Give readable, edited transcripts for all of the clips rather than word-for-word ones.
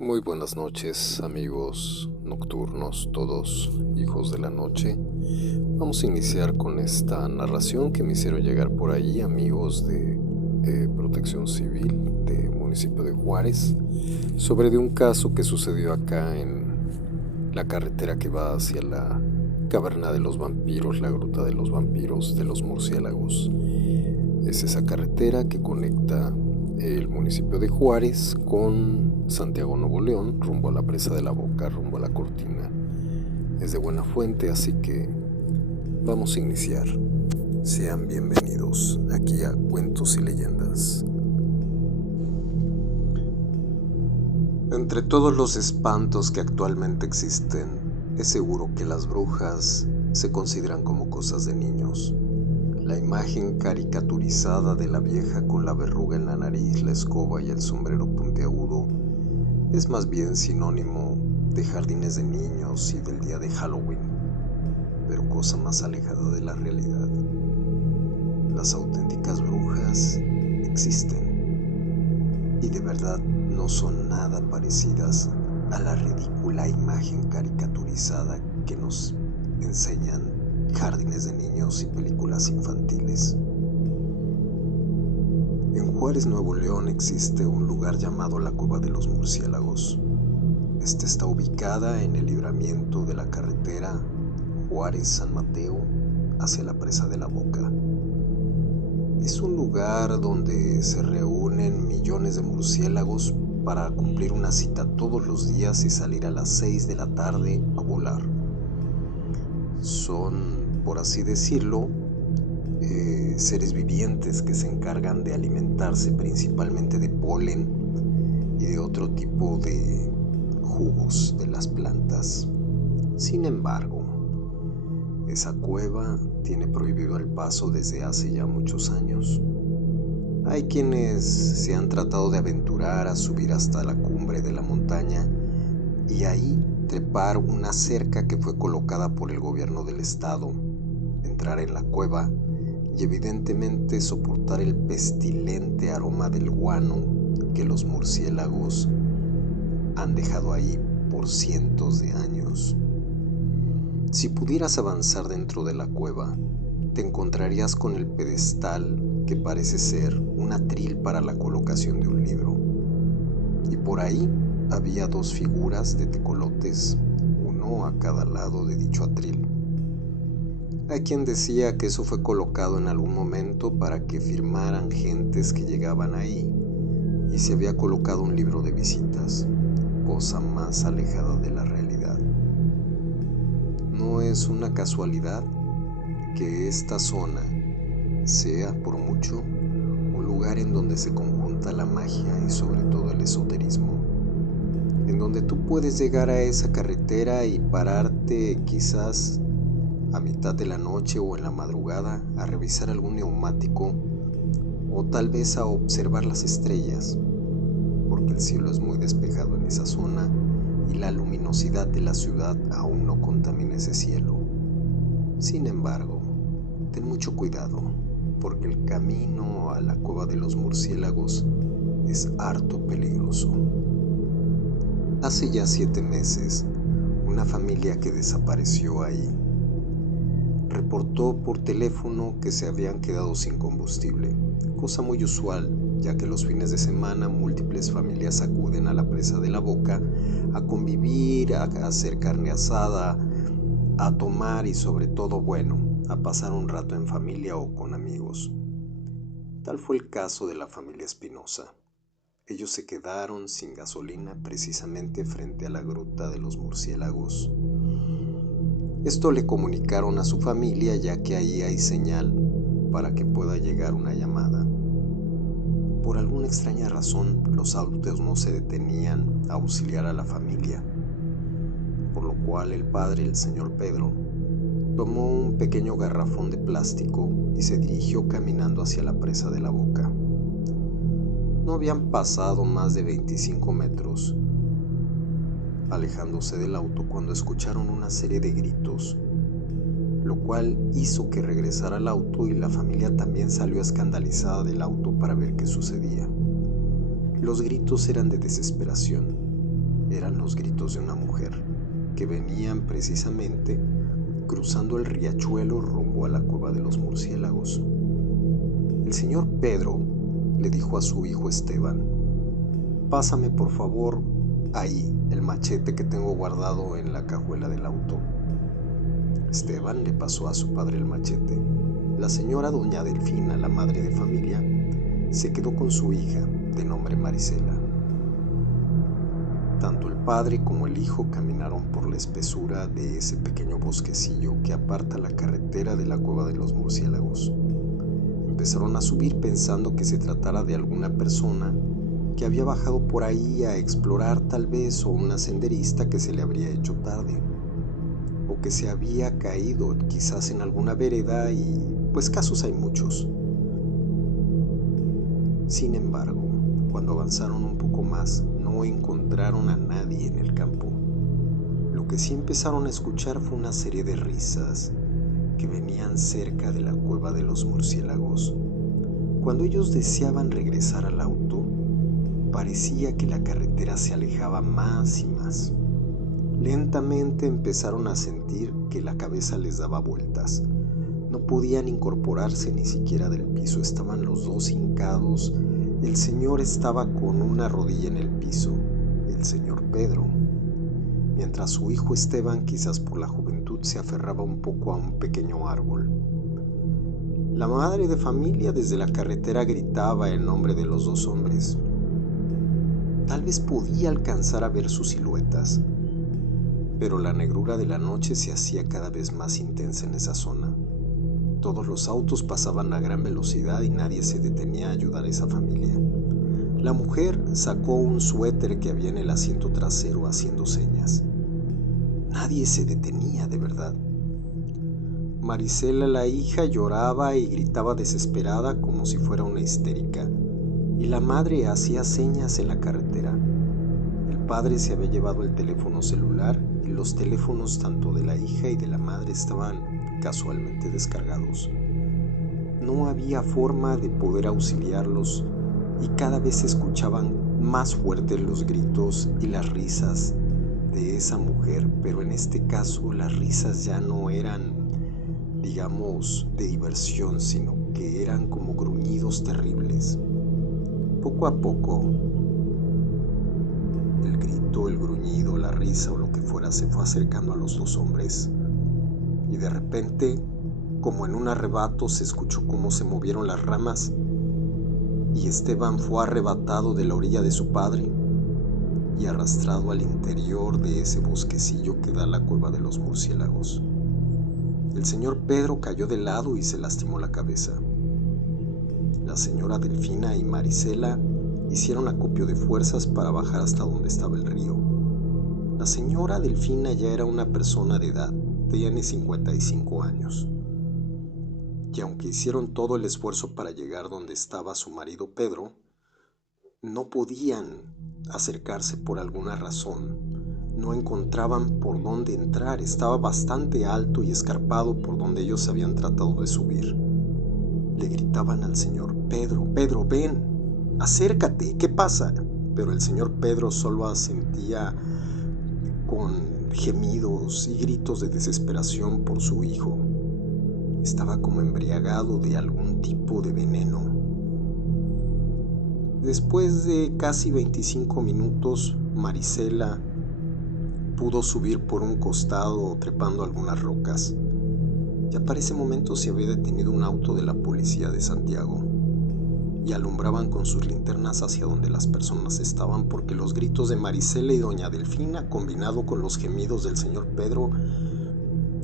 Muy buenas noches, amigos nocturnos, todos hijos de la noche. Vamos a iniciar con esta narración que me hicieron llegar por ahí amigos de Protección Civil del municipio de Juárez, sobre de un caso que sucedió acá en la carretera que va hacia la caverna de los vampiros, la gruta de los vampiros, de los murciélagos. Es esa carretera que conecta el municipio de Juárez con Santiago, Nuevo León, rumbo a la presa de la Boca, rumbo a la Cortina. Es de buena fuente, así que vamos a iniciar. Sean bienvenidos aquí a Cuentos y Leyendas. Entre todos los espantos que actualmente existen, es seguro que las brujas se consideran como cosas de niños. La imagen caricaturizada de la vieja con la verruga en la nariz, la escoba y el sombrero puntiagudo es más bien sinónimo de jardines de niños y del día de Halloween, pero cosa más alejada de la realidad. Las auténticas brujas existen y de verdad no son nada parecidas a la ridícula imagen caricaturizada que nos enseñan jardines de niños y películas infantiles. En Juárez, Nuevo León, existe un lugar llamado la Cueva de los Murciélagos. Esta está ubicada en el libramiento de la carretera Juárez-San Mateo hacia la presa de la Boca. Es un lugar donde se reúnen millones de murciélagos para cumplir una cita todos los días y salir a las 6 de la tarde a volar. Son, por así decirlo, seres vivientes que se encargan de alimentarse principalmente de polen y de otro tipo de jugos de las plantas. Sin embargo, esa cueva tiene prohibido el paso desde hace ya muchos años. Hay quienes se han tratado de aventurar a subir hasta la cumbre de la montaña y ahí trepar una cerca que fue colocada por el gobierno del estado, entrar en la cueva y evidentemente soportar el pestilente aroma del guano que los murciélagos han dejado ahí por cientos de años. Si pudieras avanzar dentro de la cueva, te encontrarías con el pedestal que parece ser un atril para la colocación de un libro. Y por ahí había dos figuras de tecolotes, uno a cada lado de dicho atril. Hay quien decía que eso fue colocado en algún momento para que firmaran gentes que llegaban ahí, y se había colocado un libro de visitas, cosa más alejada de la realidad. No es una casualidad que esta zona sea, por mucho, un lugar en donde se conjunta la magia y sobre todo el esoterismo, en donde tú puedes llegar a esa carretera y pararte quizás a mitad de la noche o en la madrugada a revisar algún neumático o tal vez a observar las estrellas, porque el cielo es muy despejado en esa zona y la luminosidad de la ciudad aún no contamina ese cielo. Sin embargo, ten mucho cuidado, porque el camino a la cueva de los murciélagos es harto peligroso. Hace ya 7 meses, una familia que desapareció ahí reportó por teléfono que se habían quedado sin combustible, cosa muy usual, ya que los fines de semana múltiples familias acuden a la presa de la Boca a convivir, a hacer carne asada, a tomar y sobre todo, a pasar un rato en familia o con amigos. Tal fue el caso de la familia Espinosa. Ellos se quedaron sin gasolina precisamente frente a la gruta de los murciélagos. Esto le comunicaron a su familia, ya que ahí hay señal para que pueda llegar una llamada. Por alguna extraña razón, los autos no se detenían a auxiliar a la familia, por lo cual el padre, el señor Pedro, tomó un pequeño garrafón de plástico y se dirigió caminando hacia la presa de la Boca. No habían pasado más de 25 metros, alejándose del auto, cuando escucharon una serie de gritos, lo cual hizo que regresara al auto y la familia también salió escandalizada del auto para ver qué sucedía. Los gritos eran de desesperación. eran los gritos de una mujer que venían precisamente cruzando el riachuelo rumbo a la cueva de los murciélagos. El señor Pedro le dijo a su hijo Esteban: «Pásame por favor ahí el machete que tengo guardado en la cajuela del auto». Esteban le pasó a su padre el machete. La señora doña Delfina, la madre de familia, se quedó con su hija, de nombre Marisela. Tanto el padre como el hijo caminaron por la espesura de ese pequeño bosquecillo que aparta la carretera de la cueva de los murciélagos. Empezaron a subir pensando que se tratara de alguna persona que había bajado por ahí a explorar tal vez, o una senderista que se le habría hecho tarde, o que se había caído quizás en alguna vereda, y pues casos hay muchos. Sin embargo, cuando avanzaron un poco más, no encontraron a nadie en el campo. Lo que sí empezaron a escuchar fue una serie de risas que venían cerca de la cueva de los murciélagos. Cuando ellos deseaban regresar al auto, parecía que la carretera se alejaba más y más. Lentamente empezaron a sentir que la cabeza les daba vueltas. No podían incorporarse ni siquiera del piso. Estaban los dos hincados. El señor estaba con una rodilla en el piso, el señor Pedro, mientras su hijo Esteban, quizás por la juventud, se aferraba un poco a un pequeño árbol. La madre de familia desde la carretera gritaba el nombre de los dos hombres. Tal vez podía alcanzar a ver sus siluetas, pero la negrura de la noche se hacía cada vez más intensa en esa zona. Todos los autos pasaban a gran velocidad y nadie se detenía a ayudar a esa familia. La mujer sacó un suéter que había en el asiento trasero haciendo señas. Nadie se detenía, de verdad. Marisela, la hija, lloraba y gritaba desesperada como si fuera una histérica, y la madre hacía señas en la carretera. El padre se había llevado el teléfono celular y los teléfonos tanto de la hija y de la madre estaban casualmente descargados. No había forma de poder auxiliarlos y cada vez se escuchaban más fuertes los gritos y las risas de esa mujer, pero en este caso las risas ya no eran, digamos, de diversión, sino que eran como gruñidos terribles. Poco a poco, el grito, el gruñido, la risa o lo que fuera se fue acercando a los dos hombres. Y de repente, como en un arrebato, se escuchó cómo se movieron las ramas y Esteban fue arrebatado de la orilla de su padre y arrastrado al interior de ese bosquecillo que da a la cueva de los murciélagos. El señor Pedro cayó de lado y se lastimó la cabeza. La señora Delfina y Marisela hicieron acopio de fuerzas para bajar hasta donde estaba el río. La señora Delfina ya era una persona de edad, tiene 55 años. Y aunque hicieron todo el esfuerzo para llegar donde estaba su marido Pedro, no podían acercarse por alguna razón. No encontraban por dónde entrar. Estaba bastante alto y escarpado por donde ellos habían tratado de subir. Le gritaban al señor: «Pedro, Pedro, ven, acércate, ¿qué pasa?». Pero el señor Pedro solo asentía con gemidos y gritos de desesperación por su hijo. Estaba como embriagado de algún tipo de veneno. Después de casi 25 minutos, Marisela pudo subir por un costado trepando algunas rocas. Ya para ese momento se había detenido un auto de la policía de Santiago y alumbraban con sus linternas hacia donde las personas estaban, porque los gritos de Marisela y doña Delfina, combinado con los gemidos del señor Pedro,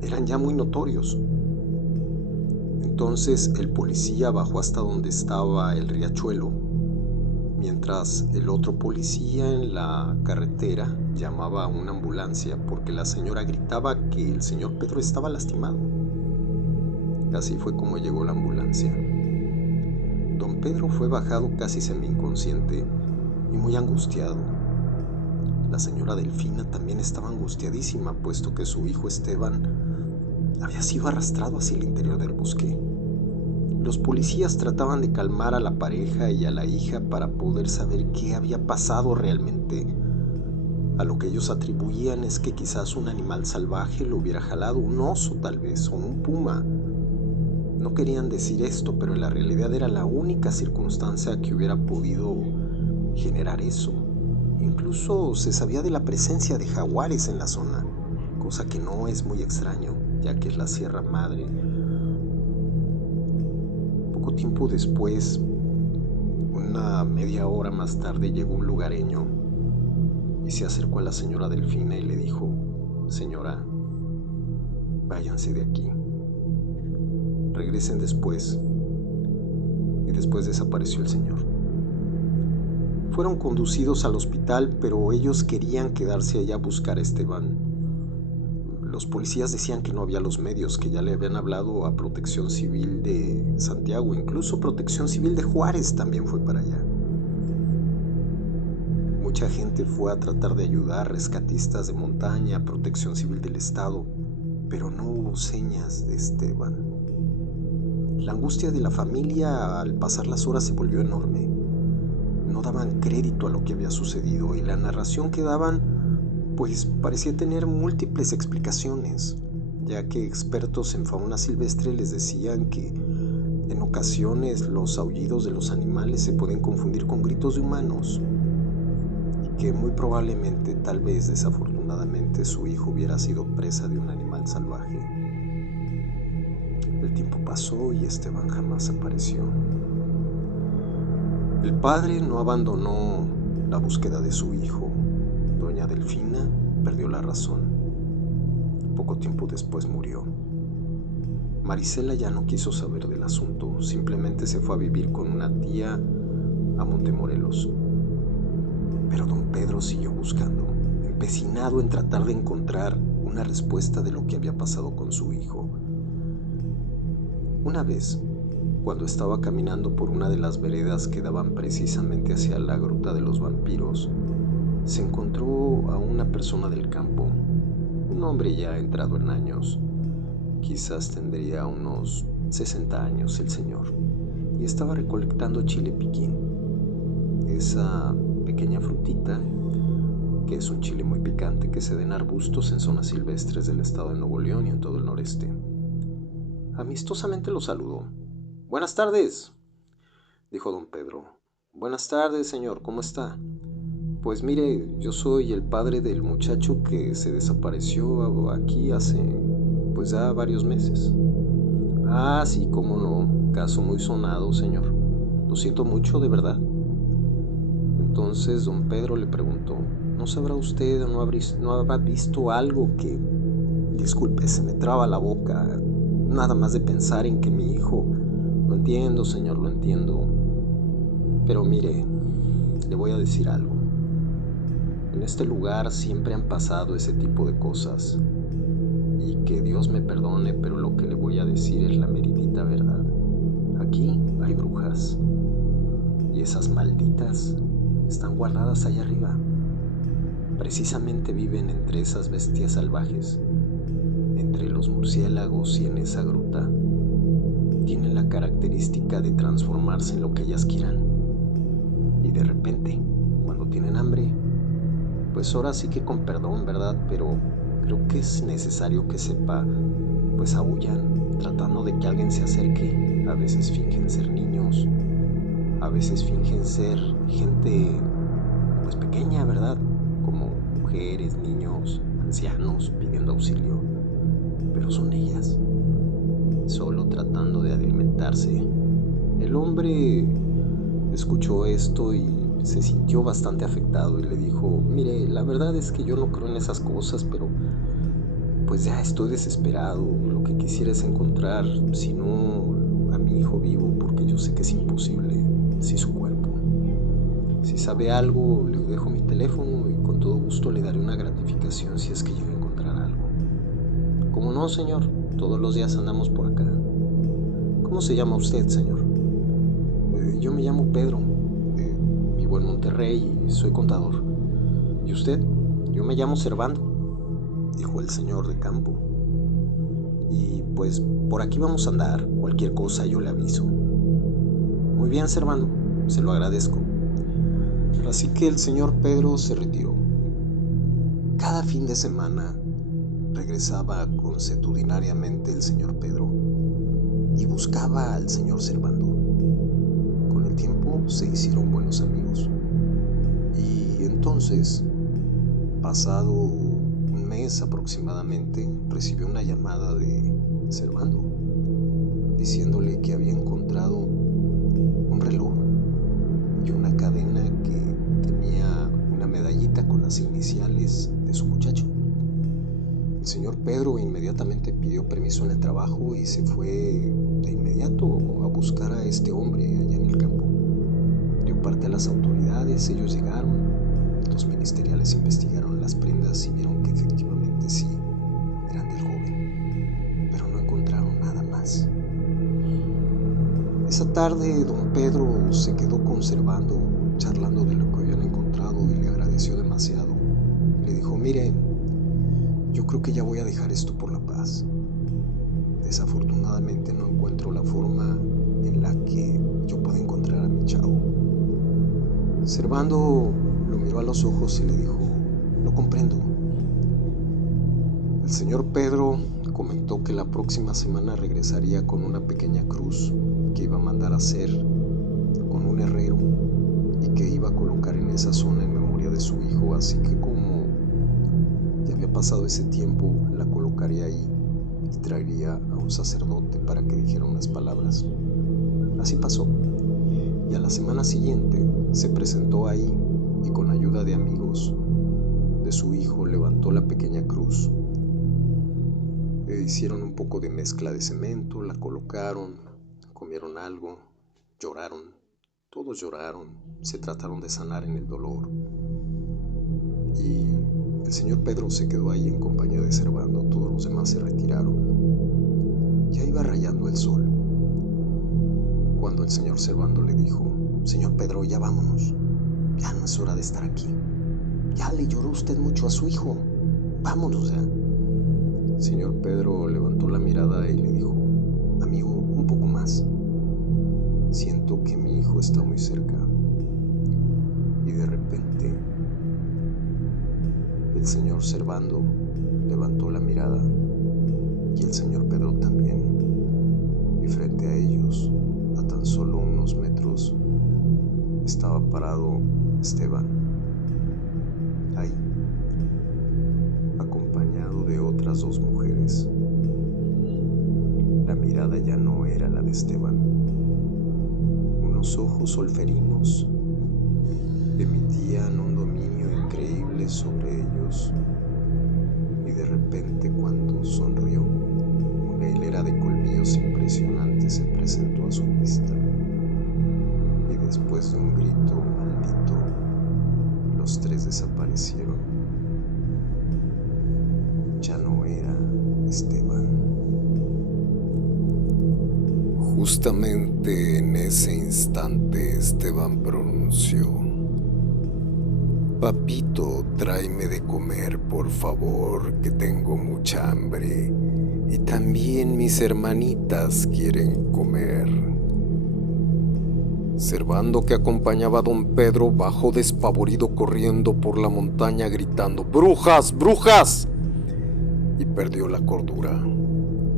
eran ya muy notorios. Entonces el policía bajó hasta donde estaba el riachuelo, mientras el otro policía en la carretera llamaba a una ambulancia porque la señora gritaba que el señor Pedro estaba lastimado. Así fue como llegó la ambulancia. Don Pedro fue bajado casi semi-inconsciente y muy angustiado. La señora Delfina también estaba angustiadísima, puesto que su hijo Esteban había sido arrastrado hacia el interior del bosque. Los policías trataban de calmar a la pareja y a la hija para poder saber qué había pasado realmente. A lo que ellos atribuían es que quizás un animal salvaje lo hubiera jalado, un oso tal vez, o un puma. No querían decir esto, pero en la realidad era la única circunstancia que hubiera podido generar eso. Incluso se sabía de la presencia de jaguares en la zona, cosa que no es muy extraño, ya que es la Sierra Madre. Poco tiempo después, una media hora más tarde, llegó un lugareño y se acercó a la señora Delfina y le dijo: señora, váyanse de aquí, regresen después. Y después desapareció el señor. Fueron conducidos al hospital, pero ellos querían quedarse allá a buscar a Esteban. Los policías decían que no había los medios, que ya le habían hablado a Protección Civil de Santiago, incluso Protección Civil de Juárez también fue para allá. Mucha gente fue a tratar de ayudar, rescatistas de montaña, Protección Civil del Estado, pero no hubo señas de Esteban. La angustia de la familia al pasar las horas se volvió enorme. No daban crédito a lo que había sucedido y la narración que daban pues parecía tener múltiples explicaciones, ya que expertos en fauna silvestre les decían que en ocasiones los aullidos de los animales se pueden confundir con gritos de humanos y que muy probablemente, tal vez desafortunadamente, su hijo hubiera sido presa de un animal salvaje. El tiempo pasó y Esteban jamás apareció. El padre no abandonó la búsqueda de su hijo. Doña Delfina perdió la razón. Poco tiempo después murió. Marisela ya no quiso saber del asunto, simplemente se fue a vivir con una tía a Montemorelos. Pero don Pedro siguió buscando, empecinado en tratar de encontrar una respuesta de lo que había pasado con su hijo. Una vez, cuando estaba caminando por una de las veredas que daban precisamente hacia la Gruta de los Vampiros, se encontró a una persona del campo, un hombre ya entrado en años. Quizás tendría unos 60 años el señor, y estaba recolectando chile piquín, esa pequeña frutita que es un chile muy picante que se da en arbustos en zonas silvestres del estado de Nuevo León y en todo el noreste. Amistosamente lo saludó. «Buenas tardes», dijo don Pedro. «Buenas tardes, señor, ¿cómo está?» «Pues mire, yo soy el padre del muchacho que se desapareció aquí hace, pues ya varios meses». «Ah, sí, cómo no, caso muy sonado, señor. Lo siento mucho, de verdad». Entonces don Pedro le preguntó: «¿No sabrá usted o no habrá visto algo que...?» «Disculpe, se me traba la boca, nada más de pensar en que mi hijo...» «Lo entiendo, señor, lo entiendo. Pero mire, le voy a decir algo. En este lugar siempre han pasado ese tipo de cosas. Y que Dios me perdone, pero lo que le voy a decir es la meritita verdad. Aquí hay brujas. Y esas malditas están guardadas allá arriba. Precisamente viven entre esas bestias salvajes, entre los murciélagos y en esa gruta. Tienen la característica de transformarse en lo que ellas quieran. Y de repente, cuando tienen hambre, pues ahora sí que con perdón, ¿verdad? Pero creo que es necesario que sepa, pues aúllan, tratando de que alguien se acerque. A veces fingen ser niños, a veces fingen ser gente, pues pequeña, ¿verdad? Como mujeres, niños, ancianos pidiendo auxilio. Pero son ellas, solo tratando de alimentarse. El hombre escuchó esto y se sintió bastante afectado y le dijo: «Mire, la verdad es que yo no creo en esas cosas, pero pues ya estoy desesperado. Lo que quisiera es encontrar, si no a mi hijo vivo, porque yo sé que es imposible, si su cuerpo. Si sabe algo, le dejo mi teléfono y con todo gusto le daré una gratificación si es que llega a encontrar algo». «¿Cómo no, señor? Todos los días andamos por acá». «¿Cómo se llama usted, señor?» «Yo me llamo Pedro. Vivo en Monterrey y soy contador». «¿Y usted?» «Yo me llamo Servando», dijo el señor de campo. «Y pues por aquí vamos a andar. Cualquier cosa yo le aviso». «Muy bien, Servando, se lo agradezco». Así que el señor Pedro se retiró. Cada fin de semana regresaba consuetudinariamente el señor Pedro y buscaba al señor Servando. Con el tiempo se hicieron buenos amigos. Y entonces, pasado un mes aproximadamente, recibió una llamada de Servando, diciéndole que había encontrado un reloj y una cadena que tenía una medallita con las iniciales de su muchacho. El señor Pedro inmediatamente pidió permiso en el trabajo y se fue de inmediato a buscar a este hombre allá en el campo. Dio parte a las autoridades, ellos llegaron, los ministeriales investigaron las prendas y vieron que efectivamente sí, eran del joven, pero no encontraron nada más. Esa tarde don Pedro se quedó conversando, charlando de lo que habían encontrado y le agradeció demasiado. Le dijo: mire, yo creo que ya voy a dejar esto por la paz. Desafortunadamente no encuentro la forma en la que yo pueda encontrar a mi chavo. Servando lo miró a los ojos y le dijo: lo comprendo. El señor Pedro comentó que la próxima semana regresaría con una pequeña cruz que iba a mandar a hacer con un herrero y que iba a colocar en esa zona en memoria de su hijo, así que como ya había pasado ese tiempo, la colocaría ahí y traería a un sacerdote para que dijera unas palabras. Así pasó, y a la semana siguiente se presentó ahí y con ayuda de amigos de su hijo levantó la pequeña cruz. Le hicieron un poco de mezcla de cemento, la colocaron, comieron algo, lloraron, todos lloraron, se trataron de sanar en el dolor. Y el señor Pedro se quedó ahí en compañía de Servando, todos los demás se retiraron. Ya iba rayando el sol cuando el señor Servando le dijo: señor Pedro, ya vámonos, ya no es hora de estar aquí, ya le lloró usted mucho a su hijo, vámonos ya. El señor Pedro levantó la mirada y le dijo: amigo, un poco más, siento que mi hijo está muy cerca. Y de repente el señor Servando levantó la mirada y el señor Pedro también, y frente a ellos, a tan solo unos metros, estaba parado Esteban, ahí, acompañado de otras dos mujeres. La mirada ya no era la de Esteban. Unos ojos solferinos emitían un dominio increíble sobre ellos, y de repente, cuando sonrió, una hilera de colmillos impresionantes se presentó a su vista, y después de un grito maldito, los tres desaparecieron. Ya no era Esteban. Justamente en ese instante Esteban pronunció: papito, tráeme de comer, por favor, que tengo mucha hambre, y también mis hermanitas quieren comer. Servando, que acompañaba a don Pedro, bajó despavorido corriendo por la montaña gritando: ¡brujas, brujas!, y perdió la cordura.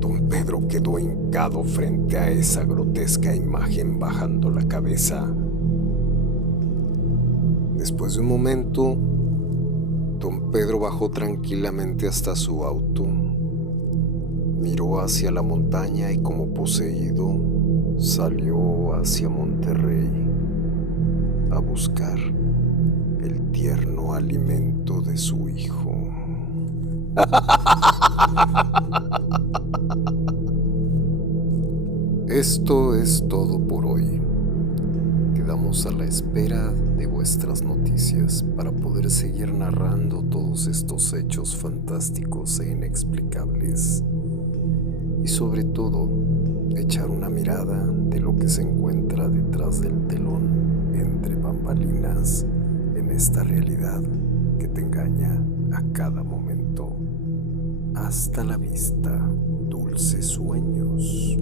Don Pedro quedó hincado frente a esa grotesca imagen, bajando la cabeza. Después de un momento, don Pedro bajó tranquilamente hasta su auto, miró hacia la montaña y, como poseído, salió hacia Monterrey a buscar el tierno alimento de su hijo. Esto es todo por hoy. Quedamos a la espera de vuestras noticias para poder seguir narrando todos estos hechos fantásticos e inexplicables, y sobre todo echar una mirada de lo que se encuentra detrás del telón, entre bambalinas, en esta realidad que te engaña a cada momento. Hasta la vista, dulces sueños.